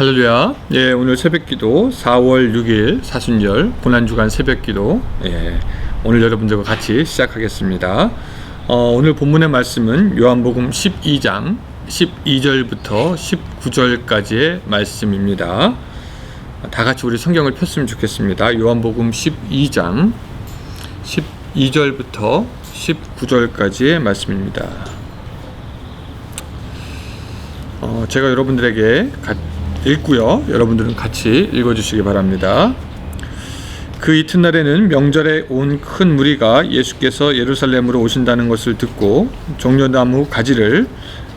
할렐루야. 예, 오늘 새벽기도 4월 6일 사순절 고난주간 새벽기도, 오늘 여러분들과 같이 시작하겠습니다. 오늘 본문의 말씀은 요한복음 12장 12절부터 19절까지의 말씀입니다. 다 같이 우리 성경을 폈으면 좋겠습니다. 요한복음 12장 12절부터 19절까지의 말씀입니다. 제가 여러분들에게 읽고요. 여러분들은 같이 읽어주시기 바랍니다. 그 이튿날에는 명절에 온 큰 무리가 예수께서 예루살렘으로 오신다는 것을 듣고 종려나무 가지를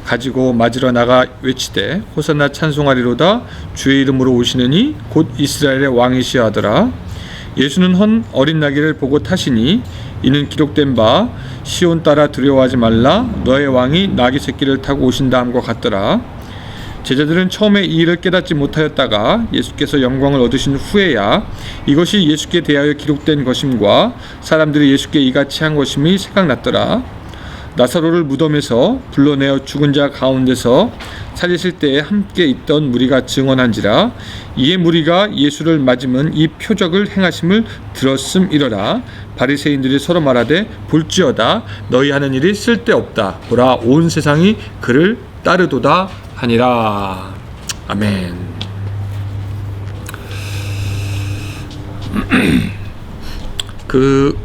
가지고 맞으러 나가 외치되 호산나 찬송하리로다 주의 이름으로 오시느니 곧 이스라엘의 왕이시여 하더라. 예수는 헌 어린 나귀를 보고 타시니 이는 기록된 바 시온 따라 두려워하지 말라 너의 왕이 나귀 새끼를 타고 오신다 함과 같더라. 제자들은 처음에 이 일을 깨닫지 못하였다가 예수께서 영광을 얻으신 후에야 이것이 예수께 대하여 기록된 것임과 사람들이 예수께 이같이 한 것임이 생각났더라. 나사로를 무덤에서 불러내어 죽은 자 가운데서 살리실 때에 함께 있던 무리가 증언한지라. 이에 무리가 예수를 맞으면 이 표적을 행하심을 들었음이러라. 바리새인들이 서로 말하되 볼지어다 너희 하는 일이 쓸데없다. 보라 온 세상이 그를 따르도다 하니라. 아멘. 그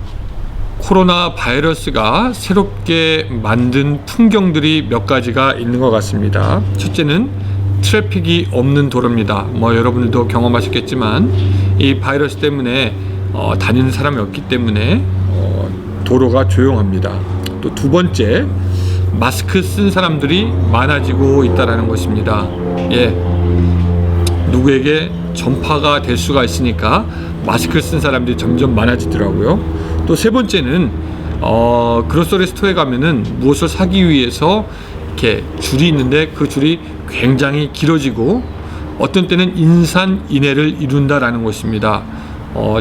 코로나 바이러스가 새롭게 만든 풍경들이 몇 가지가 있는 것 같습니다. 첫째는 트래픽이 없는 도로입니다. 여러분들도 경험하셨겠지만 이 바이러스 때문에 다니는 사람이 없기 때문에 도로가 조용합니다. 또 두 번째, 마스크 쓴 사람들이 많아지고 있다는 것입니다. 누구에게 전파가 될 수가 있으니까 마스크를 쓴 사람들이 점점 많아지더라고요. 또 세 번째는 그로서리 스토어에 가면은 무엇을 사기 위해서 이렇게 줄이 있는데 그 줄이 굉장히 길어지고 어떤 때는 인산인해를 이룬다라는 것입니다.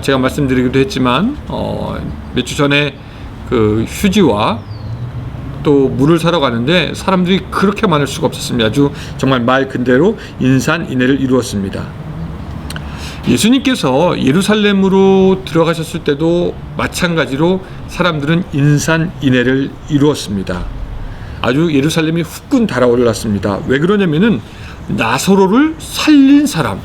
제가 말씀드리기도 했지만 몇 주 전에 그 휴지와 또 물을 사러 가는데 사람들이 그렇게 많을 수가 없었습니다. 아주 정말 말 그대로 인산인해를 이루었습니다. 예수님께서 예루살렘으로 들어가셨을 때도 마찬가지로 사람들은 인산인해를 이루었습니다. 아주 예루살렘이 후끈 달아올랐습니다. 왜 그러냐면은 나사로를 살린 사람,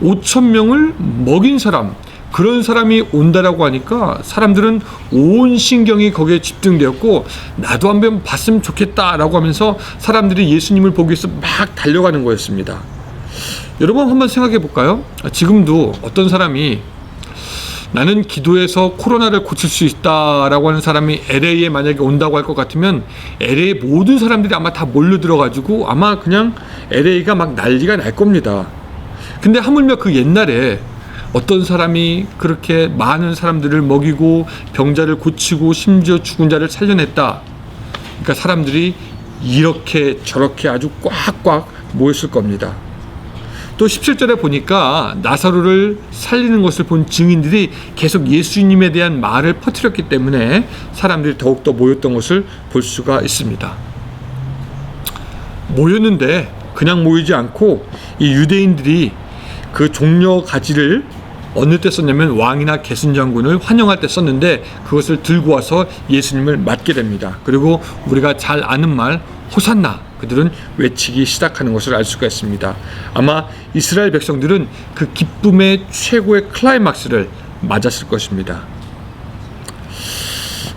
5,000명을 먹인 사람, 그런 사람이 온다라고 하니까 사람들은 온 신경이 거기에 집중되었고 나도 한번 봤으면 좋겠다라고 하면서 사람들이 예수님을 보기 위해서 막 달려가는 거였습니다. 여러분 한번 생각해 볼까요? 지금도 어떤 사람이 나는 기도해서 코로나를 고칠 수 있다라고 하는 사람이 LA에 만약에 온다고 할 것 같으면 LA 모든 사람들이 아마 다 몰려들어가지고 아마 그냥 LA가 막 난리가 날 겁니다. 근데 하물며 그 옛날에 어떤 사람이 그렇게 많은 사람들을 먹이고 병자를 고치고 심지어 죽은 자를 살려냈다. 그러니까 사람들이 이렇게 저렇게 아주 꽉꽉 모였을 겁니다. 또 17절에 보니까 나사로를 살리는 것을 본 증인들이 계속 예수님에 대한 말을 퍼뜨렸기 때문에 사람들이 더욱더 모였던 것을 볼 수가 있습니다. 모였는데 그냥 모이지 않고 이 유대인들이 그 종려 가지를 어느 때 썼냐면 왕이나 개순장군을 환영할 때 썼는데 그것을 들고 와서 예수님을 맞게 됩니다. 그리고 우리가 잘 아는 말 호산나 그들은 외치기 시작하는 것을 알 수가 있습니다. 아마 이스라엘 백성들은 그 기쁨의 최고의 클라이막스를 맞았을 것입니다.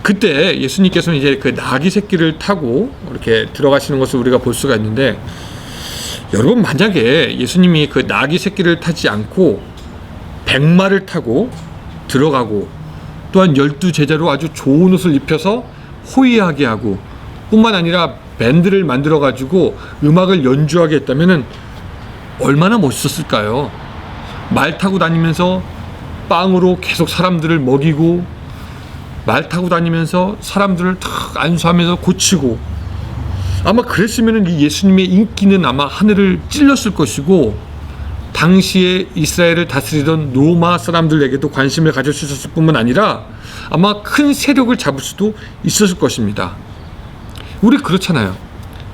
그때 예수님께서는 이제 그 나귀 새끼를 타고 이렇게 들어가시는 것을 우리가 볼 수가 있는데 여러분 만약에 예수님이 그 나귀 새끼를 타지 않고 백마를 타고 들어가고 또한 12제자로 아주 좋은 옷을 입혀서 호위하게 하고 뿐만 아니라 밴드를 만들어 가지고 음악을 연주하게 했다면은 얼마나 멋있었을까요? 말 타고 다니면서 빵으로 계속 사람들을 먹이고 말 타고 다니면서 사람들을 탁 안수하면서 고치고 아마 그랬으면은 이 예수님의 인기는 아마 하늘을 찔렀을 것이고 당시에 이스라엘을 다스리던 로마 사람들에게도 관심을 가질 수 있었을 뿐만 아니라 아마 큰 세력을 잡을 수도 있었을 것입니다. 우리 그렇잖아요.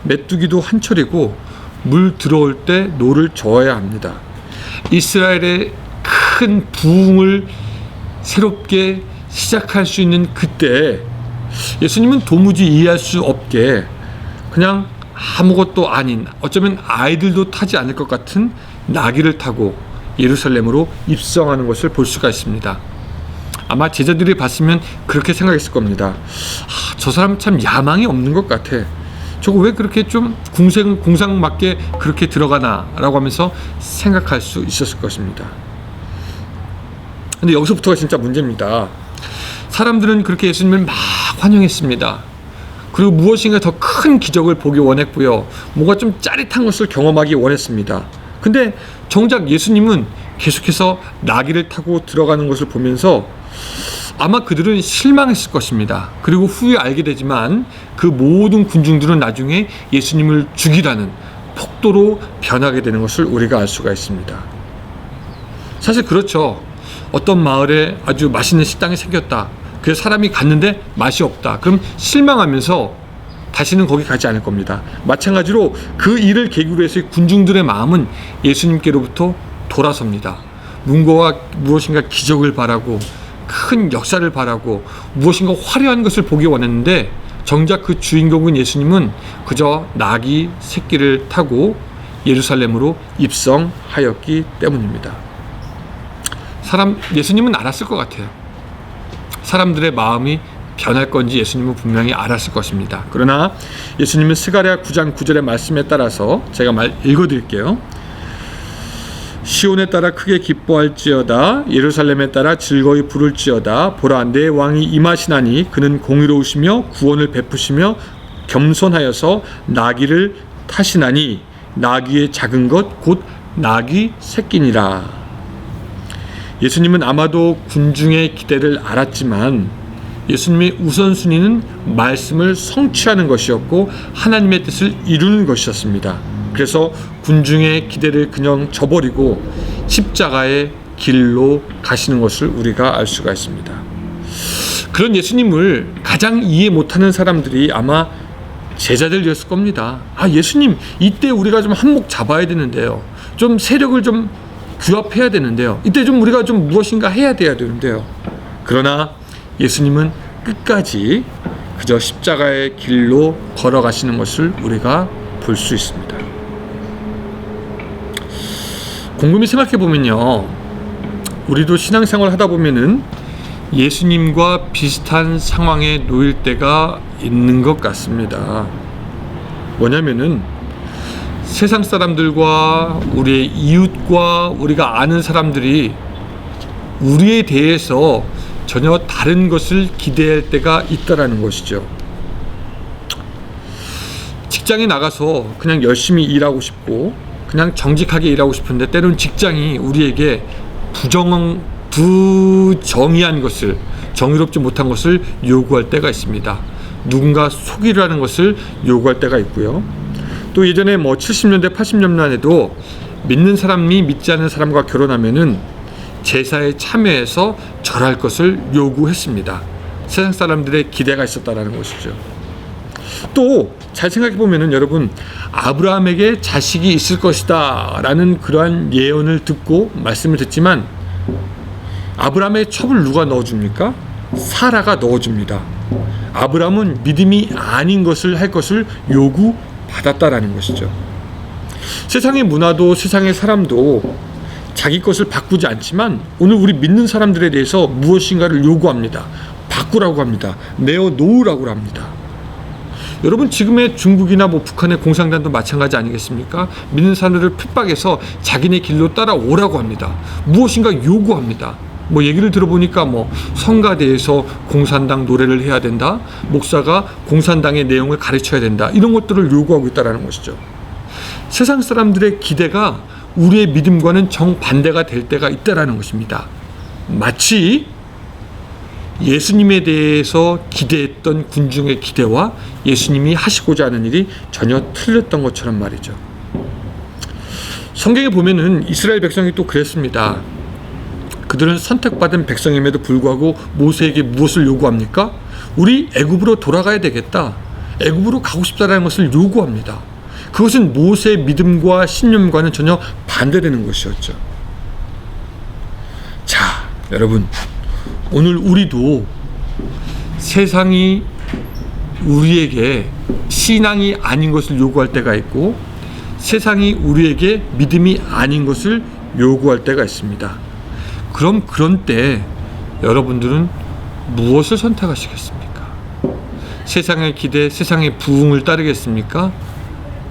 메뚜기도 한철이고 물 들어올 때 노를 저어야 합니다. 이스라엘의 큰 부흥을 새롭게 시작할 수 있는 그때 예수님은 도무지 이해할 수 없게 그냥 아무것도 아닌, 어쩌면 아이들도 타지 않을 것 같은 나귀를 타고 예루살렘으로 입성하는 것을 볼 수가 있습니다. 아마 제자들이 봤으면 그렇게 생각했을 겁니다. 저 사람 참 야망이 없는 것 같아. 저거 왜 그렇게 좀 공상맞게 그렇게 들어가나 라고 하면서 생각할 수 있었을 것입니다. 근데 여기서부터가 진짜 문제입니다. 사람들은 그렇게 예수님을 막 환영했습니다. 그리고 무엇인가 더 큰 기적을 보기 원했고요. 뭔가 좀 짜릿한 것을 경험하기 원했습니다. 근데 정작 예수님은 계속해서 나귀를 타고 들어가는 것을 보면서 아마 그들은 실망했을 것입니다. 그리고 후에 알게 되지만 그 모든 군중들은 나중에 예수님을 죽이라는 폭도로 변하게 되는 것을 우리가 알 수가 있습니다. 사실 그렇죠. 어떤 마을에 아주 맛있는 식당이 생겼다. 그래서 사람이 갔는데 맛이 없다. 그럼 실망하면서 다시는 거기 가지 않을 겁니다. 마찬가지로 그 일을 계기로 해서 군중들의 마음은 예수님께로부터 돌아섭니다. 무엇인가 기적을 바라고 큰 역사를 바라고 무엇인가 화려한 것을 보기 원했는데 정작 그 주인공인 예수님은 그저 나귀 새끼를 타고 예루살렘으로 입성하였기 때문입니다. 예수님은 알았을 것 같아요. 사람들의 마음이 변할 건지 예수님은 분명히 알았을 것입니다. 그러나 예수님은 스가랴 9장 9절의 말씀에 따라서 제가 읽어드릴게요. 시온에 따라 크게 기뻐할지어다 예루살렘에 따라 즐거이 부를지어다 보라 내 왕이 임하시나니 그는 공의로우시며 구원을 베푸시며 겸손하여서 나귀를 타시나니 나귀의 작은 것 곧 나귀 새끼니라. 예수님은 아마도 군중의 기대를 알았지만 예수님의 우선순위는 말씀을 성취하는 것이었고 하나님의 뜻을 이루는 것이었습니다. 그래서 군중의 기대를 그냥 저버리고 십자가의 길로 가시는 것을 우리가 알 수가 있습니다. 그런 예수님을 가장 이해 못하는 사람들이 아마 제자들이었을 겁니다. 예수님 이때 우리가 좀 한몫 잡아야 되는데요. 좀 세력을 좀 규합해야 되는데요. 이때 좀 우리가 좀 무엇인가 해야 되는데요. 그러나 예수님은 끝까지 그저 십자가의 길로 걸어가시는 것을 우리가 볼 수 있습니다. 곰곰이 생각해 보면요, 우리도 신앙생활 하다 보면은 예수님과 비슷한 상황에 놓일 때가 있는 것 같습니다. 뭐냐면은 세상 사람들과 우리의 이웃과 우리가 아는 사람들이 우리에 대해서 전혀 다른 것을 기대할 때가 있다라는 것이죠. 직장에 나가서 그냥 열심히 일하고 싶고 그냥 정직하게 일하고 싶은데 때로는 직장이 우리에게 부정의한 것을, 정의롭지 못한 것을 요구할 때가 있습니다. 누군가 속이라는 것을 요구할 때가 있고요. 또 예전에 70년대 80년대에도 믿는 사람이 믿지 않는 사람과 결혼하면은 제사에 참여해서 절할 것을 요구했습니다. 세상 사람들의 기대가 있었다라는 것이죠. 또 잘 생각해 보면은 여러분, 아브라함에게 자식이 있을 것이다라는 그러한 예언을 듣고 말씀을 듣지만 아브라함의 첩을 누가 넣어줍니까? 사라가 넣어줍니다. 아브라함은 믿음이 아닌 것을 할 것을 요구받았다라는 것이죠. 세상의 문화도 세상의 사람도 자기 것을 바꾸지 않지만 오늘 우리 믿는 사람들에 대해서 무엇인가를 요구합니다. 바꾸라고 합니다. 내어 놓으라고 합니다. 여러분, 지금의 중국이나 북한의 공산당도 마찬가지 아니겠습니까? 믿는 사람들을 핍박해서 자기네 길로 따라오라고 합니다. 무엇인가 요구합니다. 얘기를 들어보니까 성가대에서 공산당 노래를 해야 된다. 목사가 공산당의 내용을 가르쳐야 된다. 이런 것들을 요구하고 있다는 것이죠. 세상 사람들의 기대가 우리의 믿음과는 정반대가 될 때가 있다는 것입니다. 마치 예수님에 대해서 기대했던 군중의 기대와 예수님이 하시고자 하는 일이 전혀 틀렸던 것처럼 말이죠. 성경에 보면은 이스라엘 백성이 또 그랬습니다. 그들은 선택받은 백성임에도 불구하고 모세에게 무엇을 요구합니까? 우리 애굽으로 돌아가야 되겠다. 애굽으로 가고 싶다라는 것을 요구합니다. 그것은 모세의 믿음과 신념과는 전혀 반대되는 것이었죠. 자, 여러분, 오늘 우리도 세상이 우리에게 신앙이 아닌 것을 요구할 때가 있고, 세상이 우리에게 믿음이 아닌 것을 요구할 때가 있습니다. 그럼 그런 때 여러분들은 무엇을 선택하시겠습니까? 세상의 기대, 세상의 부흥을 따르겠습니까?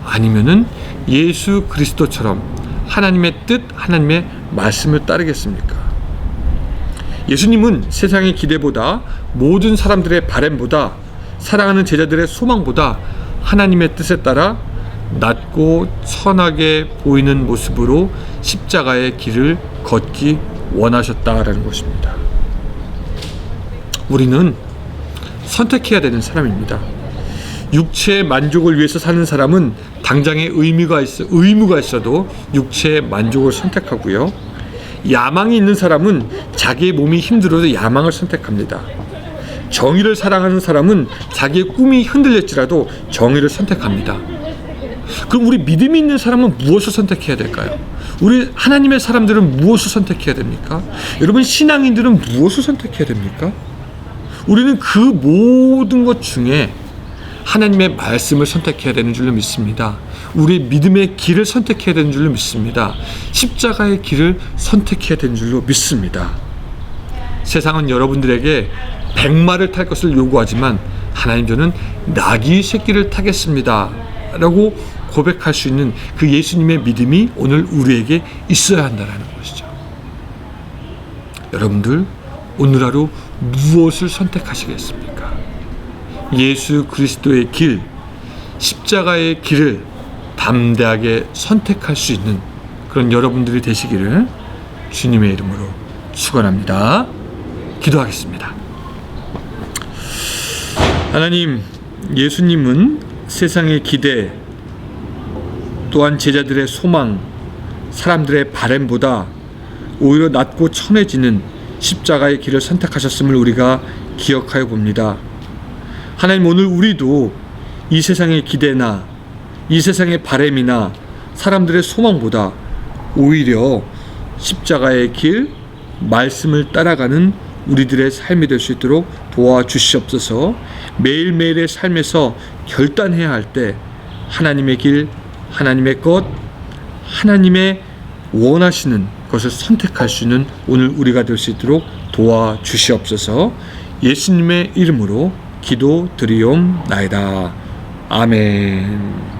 아니면은 예수 그리스도처럼 하나님의 뜻, 하나님의 말씀을 따르겠습니까? 예수님은 세상의 기대보다, 모든 사람들의 바램보다, 사랑하는 제자들의 소망보다 하나님의 뜻에 따라 낮고 선하게 보이는 모습으로 십자가의 길을 걷기 원하셨다라는 것입니다. 우리는 선택해야 되는 사람입니다. 육체의 만족을 위해서 사는 사람은 당장의 의무가 있어도 육체의 만족을 선택하고요. 야망이 있는 사람은 자기의 몸이 힘들어도 야망을 선택합니다. 정의를 사랑하는 사람은 자기의 꿈이 흔들릴지라도 정의를 선택합니다. 그럼 우리 믿음이 있는 사람은 무엇을 선택해야 될까요? 우리 하나님의 사람들은 무엇을 선택해야 됩니까? 여러분, 신앙인들은 무엇을 선택해야 됩니까? 우리는 그 모든 것 중에 하나님의 말씀을 선택해야 되는 줄로 믿습니다. 우리의 믿음의 길을 선택해야 되는 줄로 믿습니다. 십자가의 길을 선택해야 되는 줄로 믿습니다. 세상은 여러분들에게 백마를 탈 것을 요구하지만, 하나님, 저는 나귀 새끼를 타겠습니다 라고 고백할 수 있는 그 예수님의 믿음이 오늘 우리에게 있어야 한다는 것이죠. 여러분들, 오늘 하루 무엇을 선택하시겠습니까? 예수 그리스도의 길, 십자가의 길을 담대하게 선택할 수 있는 그런 여러분들이 되시기를 주님의 이름으로 축원합니다. 기도하겠습니다. 하나님, 예수님은 세상의 기대, 또한 제자들의 소망, 사람들의 바램보다 오히려 낮고 천해지는 십자가의 길을 선택하셨음을 우리가 기억하여 봅니다. 하나님, 오늘 우리도 이 세상의 기대나 이 세상의 바램이나 사람들의 소망보다 오히려 십자가의 길, 말씀을 따라가는 우리들의 삶이 될 수 있도록 도와주시옵소서. 매일매일의 삶에서 결단해야 할 때 하나님의 길, 하나님의 것, 하나님의 원하시는 것을 선택할 수 있는 오늘 우리가 될 수 있도록 도와주시옵소서. 예수님의 이름으로 기도드리옵나이다. 아멘.